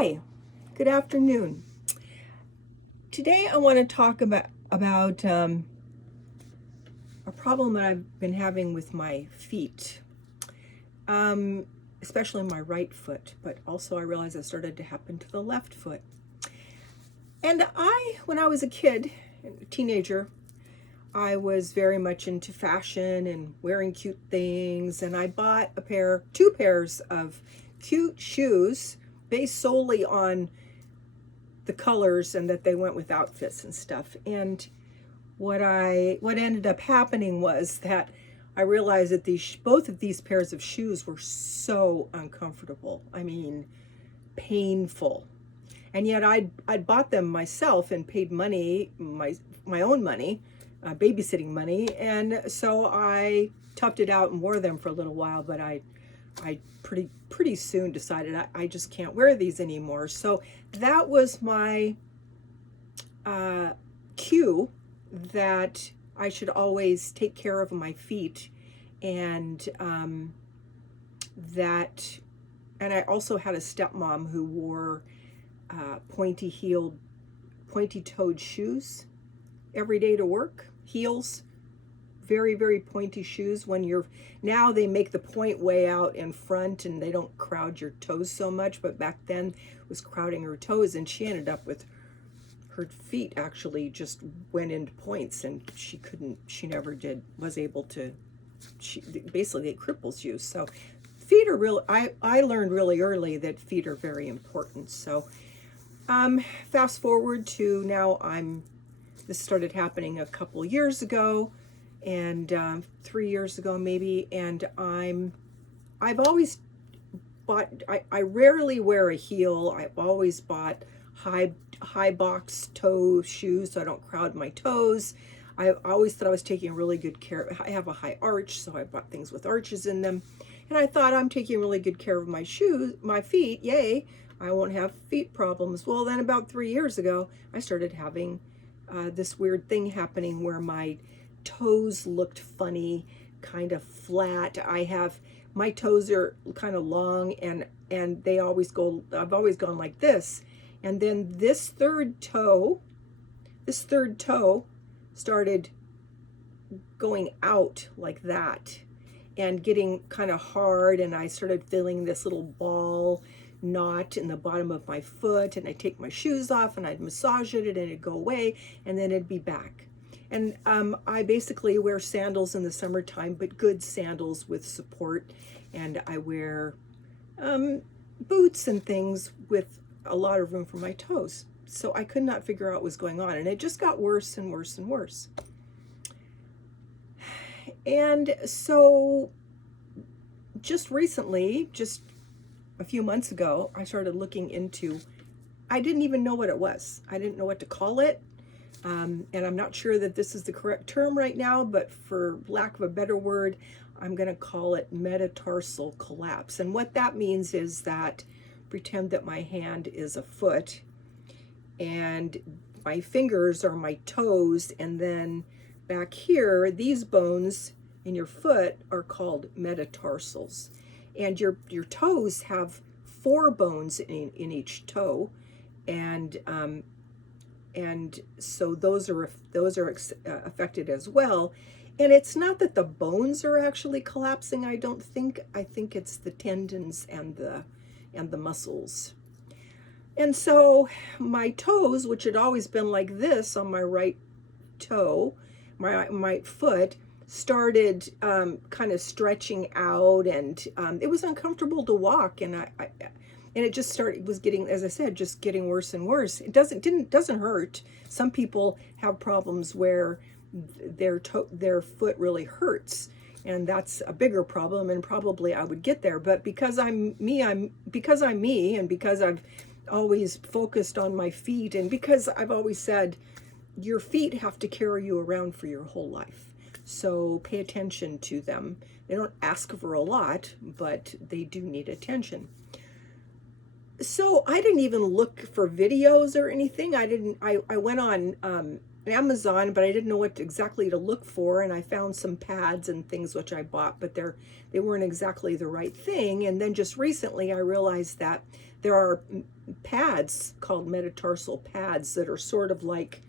Hi, good afternoon. Today I want to talk about a problem that I've been having with my feet, especially my right foot, but also I realized it started to happen to the left foot. And when I was a kid, a teenager, I was very much into fashion and wearing cute things, and I bought two pairs of cute shoes based solely on the colors and that they went with outfits and stuff. And what ended up happening was that I realized that both of these pairs of shoes were so uncomfortable. I mean, painful. And yet I'd bought them myself and paid money, my own money, babysitting money, and so I toughed it out and wore them for a little while. But I pretty soon decided I just can't wear these anymore. So that was my cue that I should always take care of my feet, and I also had a stepmom who wore pointy-toed shoes every day to work. Heels, very, very pointy shoes. Now they make the point way out in front and they don't crowd your toes so much, but back then it was crowding her toes, and she ended up with her feet actually just went into points, and she basically it cripples you. So feet are real. I learned really early that feet are very important. So fast forward to now, this started happening a couple years ago, and 3 years ago maybe, and I've always bought, I rarely wear a heel. I've always bought high box toe shoes so I don't crowd my toes. I always thought I was taking really good care. I have a high arch, so I bought things with arches in them, and I thought I'm taking really good care of my feet. Yay, I won't have feet problems. Well, then about 3 years ago, I started having this weird thing happening where my toes looked funny, kind of flat. My toes are kind of long, and I've always gone like this. And then this third toe started going out like that and getting kind of hard, and I started feeling this little ball knot in the bottom of my foot, and I'd take my shoes off and I'd massage it and it'd go away, and then it'd be back. And I basically wear sandals in the summertime, but good sandals with support, and I wear boots and things with a lot of room for my toes. So I could not figure out what was going on, and it just got worse and worse and worse. And so just recently, just a few months ago, I started looking into, I didn't even know what it was. I didn't know what to call it. And I'm not sure that this is the correct term right now, but for lack of a better word, I'm going to call it metatarsal collapse. And what that means is that, pretend that my hand is a foot and my fingers are my toes, and then back here, these bones in your foot are called metatarsals. And your toes have 4 bones in each toe, and so those are affected as well. And it's not that the bones are actually collapsing. I think it's the tendons and the muscles. And so my toes, which had always been like this on my right toe, my foot, started kind of stretching out, and it was uncomfortable to walk, and it was getting, as I said, just getting worse and worse. It doesn't hurt. Some people have problems where their foot really hurts, and that's a bigger problem, and probably I would get there. But because I'm me, and because I've always focused on my feet, and because I've always said your feet have to carry you around for your whole life. So pay attention to them. They don't ask for a lot, but they do need attention. So I didn't even look for videos or anything. I went on Amazon, but I didn't know what exactly to look for, and I found some pads and things which I bought, but they weren't exactly the right thing. And then just recently I realized that there are pads called metatarsal pads that are sort of like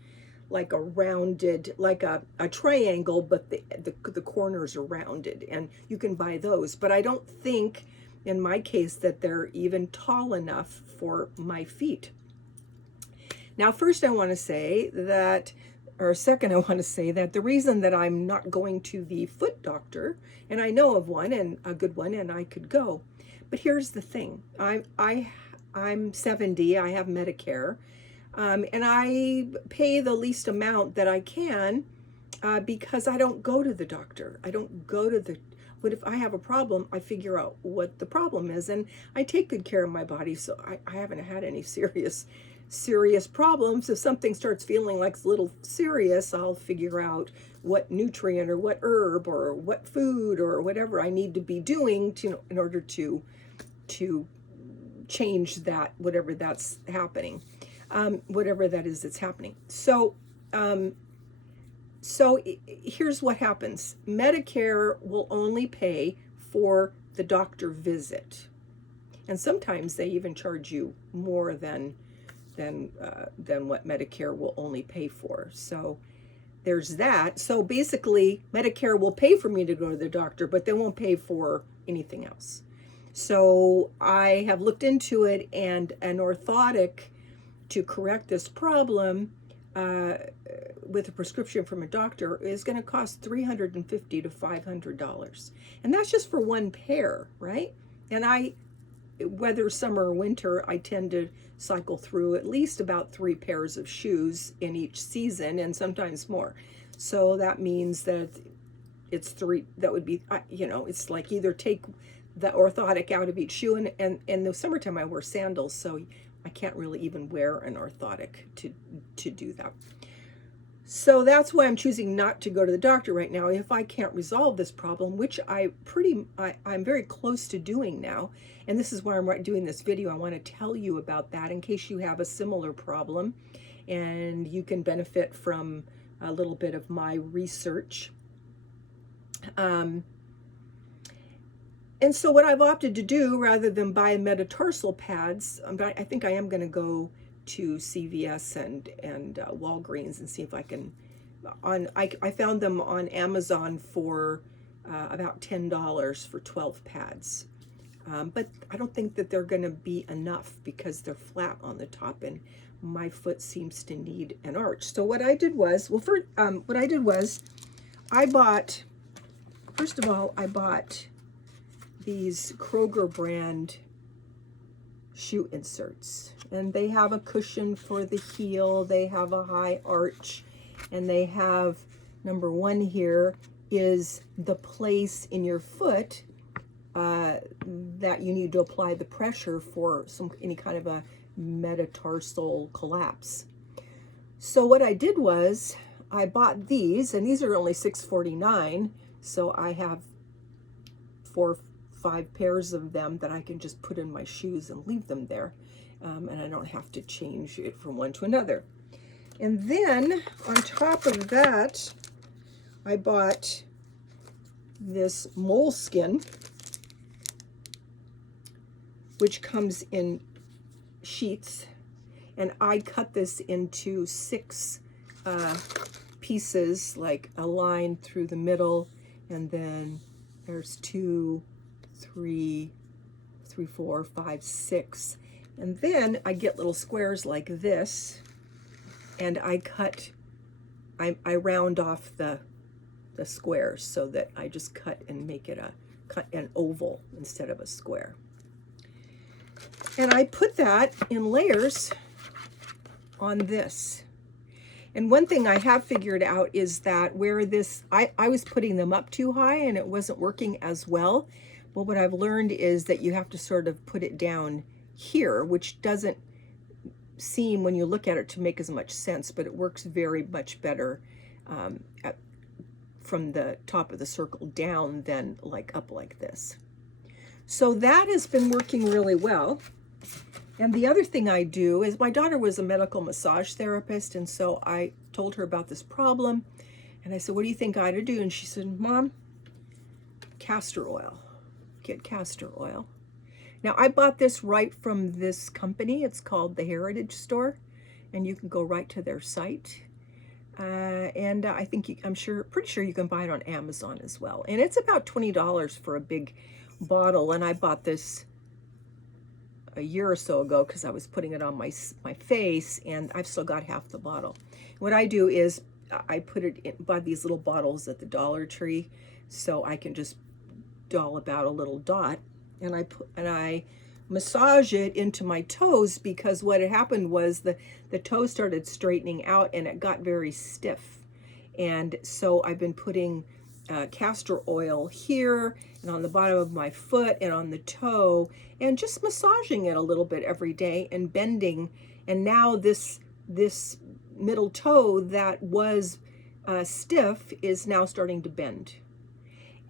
a rounded, like a triangle, but the corners are rounded, and you can buy those. But I don't think in my case that they're even tall enough for my feet. Now, first I want to say that, or second I want to say that the reason that I'm not going to the foot doctor, and I know of one, and a good one, and I could go, but here's the thing. I'm 70, I have Medicare, and I pay the least amount that I can because I don't go to the doctor. I don't go to the, but if I have a problem, I figure out what the problem is, and I take good care of my body, so I haven't had any serious problems. If something starts feeling like it's a little serious, I'll figure out what nutrient or what herb or what food or whatever I need to be doing to, in order to change that, whatever that's happening, whatever that is that's happening. So here's what happens. Medicare will only pay for the doctor visit, and sometimes they even charge you more than what Medicare will only pay for. So there's that. So basically, Medicare will pay for me to go to the doctor, but they won't pay for anything else. So I have looked into it, and an orthotic to correct this problem with a prescription from a doctor is going to cost $350 to $500. And that's just for one pair, right? And whether summer or winter, I tend to cycle through at least about 3 pairs of shoes in each season, and sometimes more. So that means that it's 3, that would be, it's like either take the orthotic out of each shoe, and in the summertime I wear sandals, so I can't really even wear an orthotic to do that. So that's why I'm choosing not to go to the doctor right now. If I can't resolve this problem, which I'm very close to doing now, and this is why I'm doing this video. I want to tell you about that in case you have a similar problem and you can benefit from a little bit of my research. And so what I've opted to do, rather than buy metatarsal pads, I think I am going to go to CVS and Walgreens and see if I can. I found them on Amazon for about $10 for 12 pads, but I don't think that they're going to be enough because they're flat on the top, and my foot seems to need an arch. So what I did was, I bought. First of all, I bought these Kroger brand shoe inserts, and they have a cushion for the heel, they have a high arch, and they have, number 1 here is the place in your foot that you need to apply the pressure for any kind of a metatarsal collapse. So what I did was I bought these, and these are only $6.49, so I have 4 or 5 pairs of them that I can just put in my shoes and leave them there, and I don't have to change it from one to another. And then on top of that, I bought this moleskin, which comes in sheets, and I cut this into 6 pieces, like a line through the middle, and then there's 2, 3, 4, 5, 6, and then I get little squares like this, and I round off the squares so that I just cut and cut an oval instead of a square. And I put that in layers on this. And one thing I have figured out is that where this, I was putting them up too high and it wasn't working as well. Well, what I've learned is that you have to sort of put it down here, which doesn't seem, when you look at it, to make as much sense, but it works very much better from the top of the circle down than like up like this. So that has been working really well. And the other thing I do is, my daughter was a medical massage therapist, and so I told her about this problem. And I said, what do you think I ought to do? And she said, Mom, castor oil. Get castor oil. Now, I bought this right from this company. It's called the Heritage Store, and you can go right to their site. And I think pretty sure you can buy it on Amazon as well. And it's about $20 for a big bottle. And I bought this a year or so ago because I was putting it on my face, and I've still got half the bottle. What I do is I put it in, buy these little bottles at the Dollar Tree, so I can just doll about a little dot, and I massage it into my toes, because what had happened was the toes started straightening out and it got very stiff. And so I've been putting castor oil here and on the bottom of my foot and on the toe, and just massaging it a little bit every day and bending. And now this middle toe that was stiff is now starting to bend.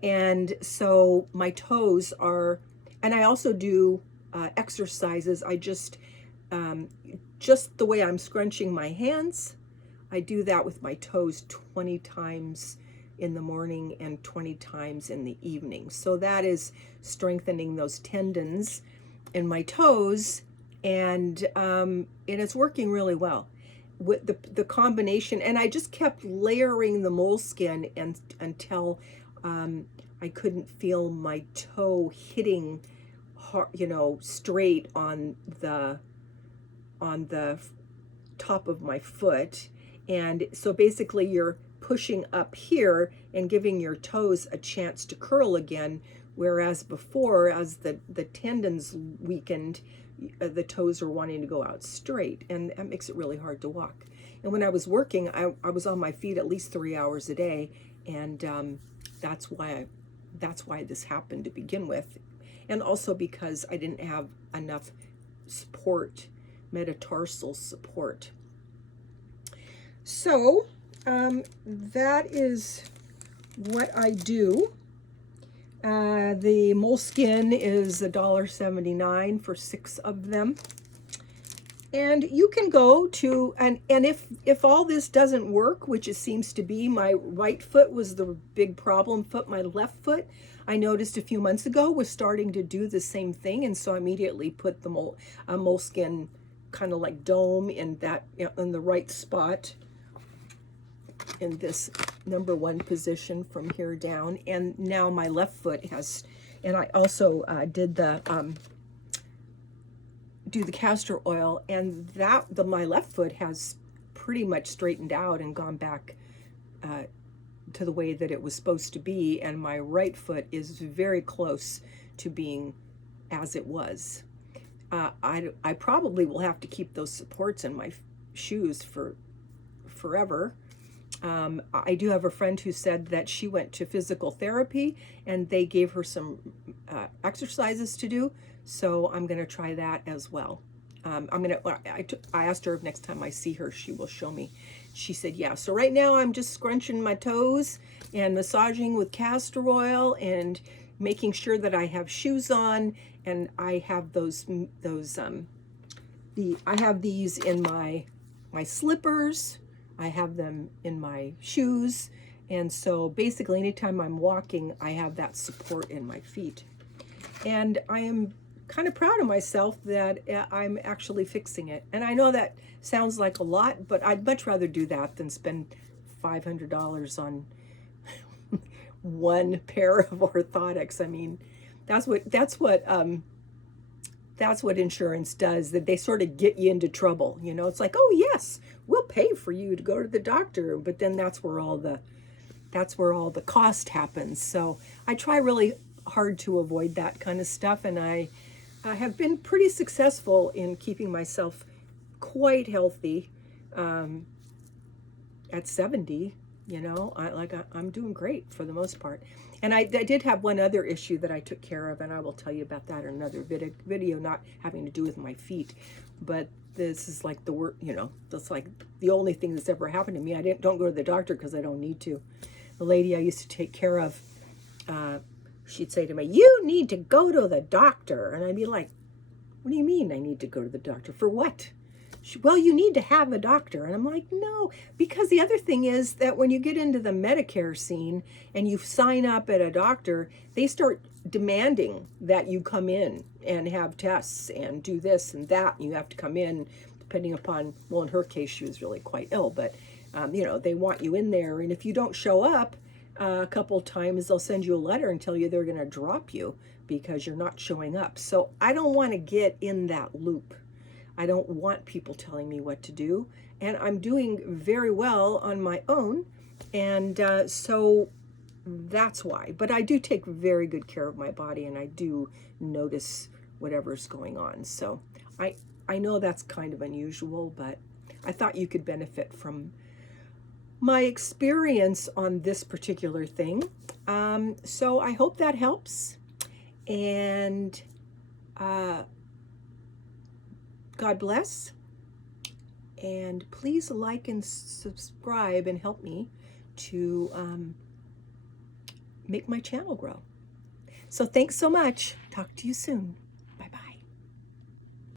And so my toes are, and I also do exercises. I just the way I'm scrunching my hands, I do that with my toes 20 times in the morning and 20 times in the evening. So that is strengthening those tendons in my toes, and it's working really well with the combination. And I just kept layering the moleskin until I couldn't feel my toe hitting hard, straight on the top of my foot. And so basically you're pushing up here and giving your toes a chance to curl again, whereas before, as the tendons weakened, the toes were wanting to go out straight, and that makes it really hard to walk. And when I was working, I was on my feet at least 3 hours a day, and that's why this happened to begin with. And also because I didn't have enough support, metatarsal support. So that is what I do. The moleskin is $1.79 for 6 of them. And you can go to, and if all this doesn't work, which it seems to be, my right foot was the big problem foot, my left foot, I noticed a few months ago, was starting to do the same thing. And so I immediately put the moleskin kind of like dome in the right spot, in this number 1 position from here down. And now my left foot has, and I also did the castor oil, and my left foot has pretty much straightened out and gone back to the way that it was supposed to be, and my right foot is very close to being as it was. I probably will have to keep those supports in my shoes for forever. I do have a friend who said that she went to physical therapy and they gave her some exercises to do. So I'm going to try that as well. I asked her if next time I see her, she will show me. She said, yeah. So right now I'm just scrunching my toes and massaging with castor oil and making sure that I have shoes on. And I have I have these in my slippers. I have them in my shoes. And so basically anytime I'm walking, I have that support in my feet. And I am kind of proud of myself that I'm actually fixing it. And I know that sounds like a lot, but I'd much rather do that than spend $500 on one pair of orthotics. I mean, that's what insurance does, that they sort of get you into trouble. It's like, oh yes, we'll pay for you to go to the doctor, but then that's where all the cost happens. So I try really hard to avoid that kind of stuff, and I have been pretty successful in keeping myself quite healthy at 70. I'm doing great for the most part. And I did have one other issue that I took care of, and I will tell you about that in another video, not having to do with my feet. But this is like that's like the only thing that's ever happened to me. I don't go to the doctor because I don't need to. The lady I used to take care of, she'd say to me, "You need to go to the doctor." And I'd be like, What do you mean I need to go to the doctor? For what? Well, you need to have a doctor. And I'm like, no, because the other thing is that when you get into the Medicare scene and you sign up at a doctor, they start demanding that you come in and have tests and do this and that. And you have to come in depending upon, well, in her case, she was really quite ill, but, they want you in there. And if you don't show up a couple times, they'll send you a letter and tell you they're going to drop you because you're not showing up. So I don't want to get in that loop. I don't want people telling me what to do. And I'm doing very well on my own. And so that's why. But I do take very good care of my body, and I do notice whatever's going on. So I know that's kind of unusual, but I thought you could benefit from my experience on this particular thing. So I hope that helps. And God bless. And please like and subscribe and help me to make my channel grow. So thanks so much. Talk to you soon.